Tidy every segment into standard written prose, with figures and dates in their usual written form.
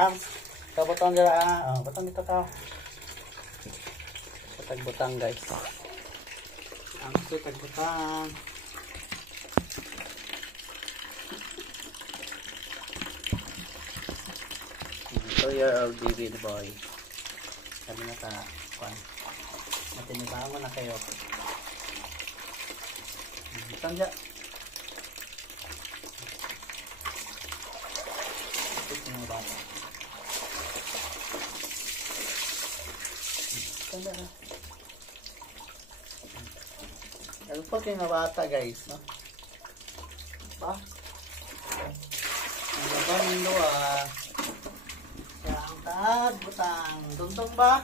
Hams, kabutang dira. Oh, butang dito tao. Butang guys. Ang butang. So you're all David boy. Sabi na ta, kuan. Matinibangon na kayo. Butang dyan. Ito yung bata. Butang dyan. Alpot yung bata guys, no? Ba? Ang labang yung luwa. Ang tagbutang. Dungdong ba?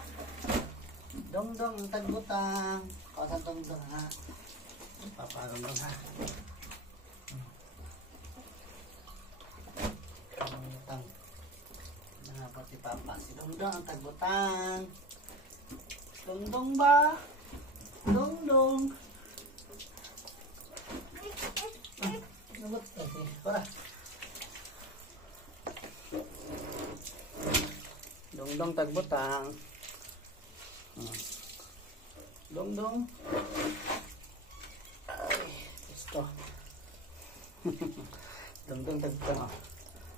Dungdong ang tagbutang. Kawasan dungdong ha. Paparundong ha. Tagbutang. Nangapot si Papa. Si Dungdong ang tagbutang. Dungdong ba? Dungdong. Nabot kasi. Para. Dongdong tagbutang. Dongdong. Ay, gusto. Dongdong tagbutang.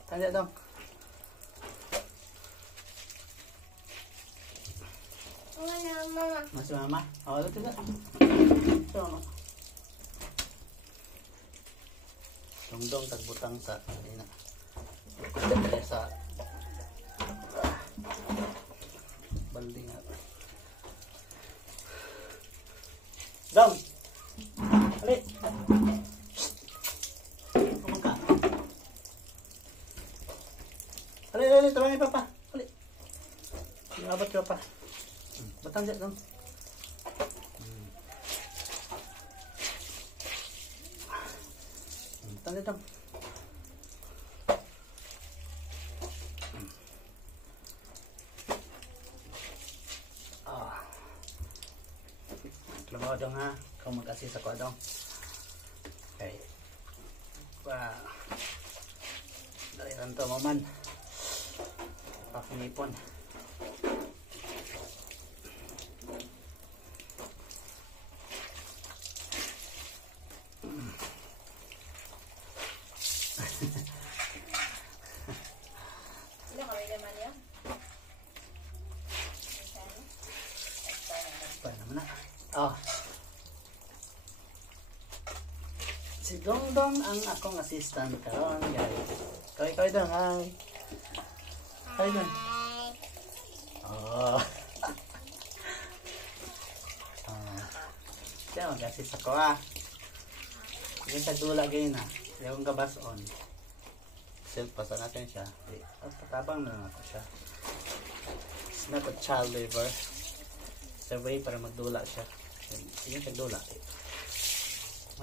Tanya dong. Mama. Masih mama? Oh, itu tidak. Coba. Dongdong tagbutang sa ina. Sa baldi nga. Dong. Ali. Kumang ka. Ali, tulungan ni Papa. Ali. Inabot ka pa. Batang dyan, Dong. Batang dyan, Dong. Trabaho dong ha. Kau mag-assist ako dong. Okay. Dari ranto maman. Pakunipon. Sino kami naman yan? Pa naman na. Oh. Si Dongdong ang akong assistant karon guys. Kaway dong, hi. Hi dong. Oh. Siya mag-assist ako ah. Yung sa dula ganyan na. Yung gabas on. Silk pa sa natin siya. Patabang na lang ako siya. It's not a child labor. It's a way para magdula siya. Sige siya dula.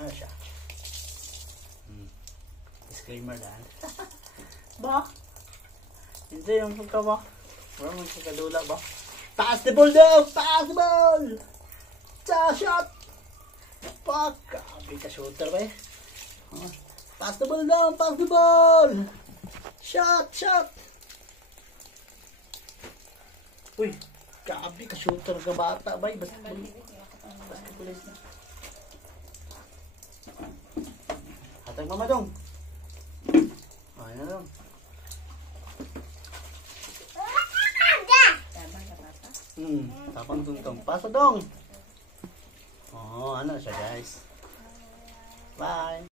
Ano siya? Disclaimer dan. Ba? Hindi yung pagka ba? Wala mong pagkadula ba? Pass the ball daw! Pass the ball! Shot! Fuck! Kabi ka shooter ba eh? Pass the ball daw! Pass the ball! Shot! Uy! Kabi ka shooter ka bata ba eh? Basketballist na. Hatay mama dong! Ay na dong. Tapang tungtong. Pasa dong! Oh, ano siya guys? Bye!